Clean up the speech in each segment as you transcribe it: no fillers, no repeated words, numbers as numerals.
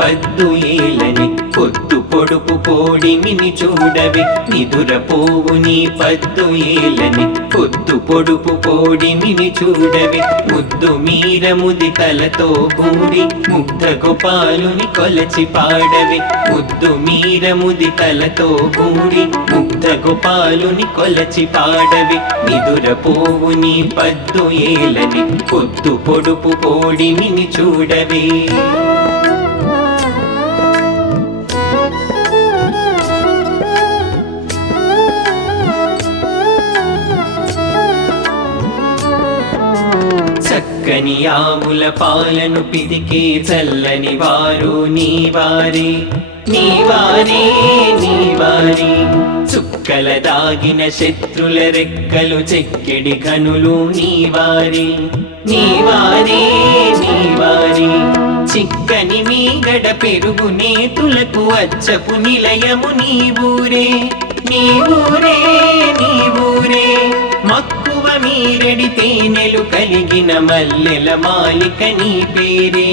పద్దు ఏలని పొద్దు పొడుపు పోడిమిని చూడవి నిదురపోవు నీ పద్దు ఏలని పొద్దు పొడుపు పోడిమిని చూడవి ముద్దు మీర ముదితలతో కూడి ముగ్ధ గోపాలుని కొలచి పాడవి ముద్దు మీర ముదితలతో కూడి ముగ్ధ గోపాలుని కొలచి పాడవి నిదురపోవు నీ పద్దు ఏలని పొద్దు పొడుపు పోడిమిని చూడవి చక్కని ఆవుల పాలను పిదికే చల్లని వారు నీవారే నీవారే నీవారే చుక్కల దాగిన శత్రుల రెక్కలు చెక్కెడి కనులు నీవారే నీవారే నీవారే చిక్కని మీగడ పెరుగు నేతులకు అచ్చపు నిలయము నీవూరే నీవూరే నీవూరే మక్కువ మీరెడి తేనెలు కలిగిన మల్లెల మాలిక నీ పేరే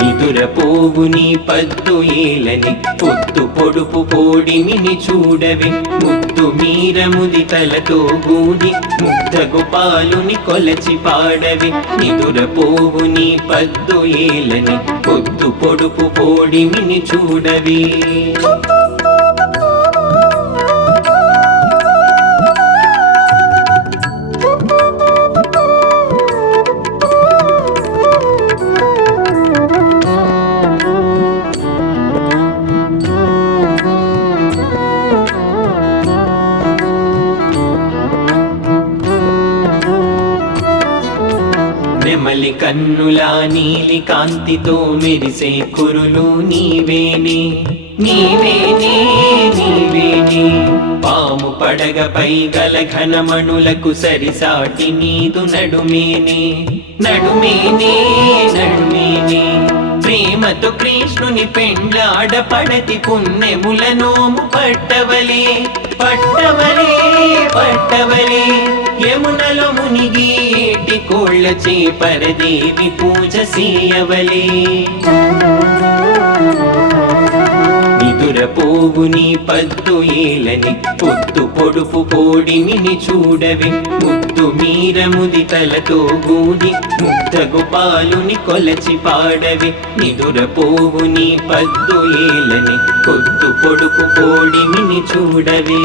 నిదురపోవు నీ పద్దు ఏలని పొద్దు పొడుపు పోడిమిని చూడవి ముద్దు మీర ముదితలతో గూడి ముగ్ధ గోపాలుని కొలచి పాడవి నిదురపోవు నీ పద్దు ఏలని పొద్దు పొడుపు పోడిమిని చూడవి నెమలి కన్నులా నీలి కాంతితో మెరిసే కురులు నీవేనే నీవేనే నీవేనే పాము పడగపై గల ఘనమణులకు సరిసాటి నీదు నడుమేనే నడుమేనే నడుమేనే ప్రేమతో కృష్ణుని పెండ్లాడ పడతి పుణ్యముల నోము పట్టవలే పట్టవలే పట్టవలే యమునలో మునిగి ఏటి కోళ్ళ చేపరదేవి పూజ చేయవలే నిదురపోవు నీ పద్దు ఏలని పొద్దు పొడుపు పోడిమిని చూడవి ముద్దు మీర ముదితలతో గూడి ముగ్ధ గోపాలుని కొలచి పాడవి నిదురపోవు నీ పద్దు ఏలని పొద్దు పొడుపు పోడిమిని చూడవి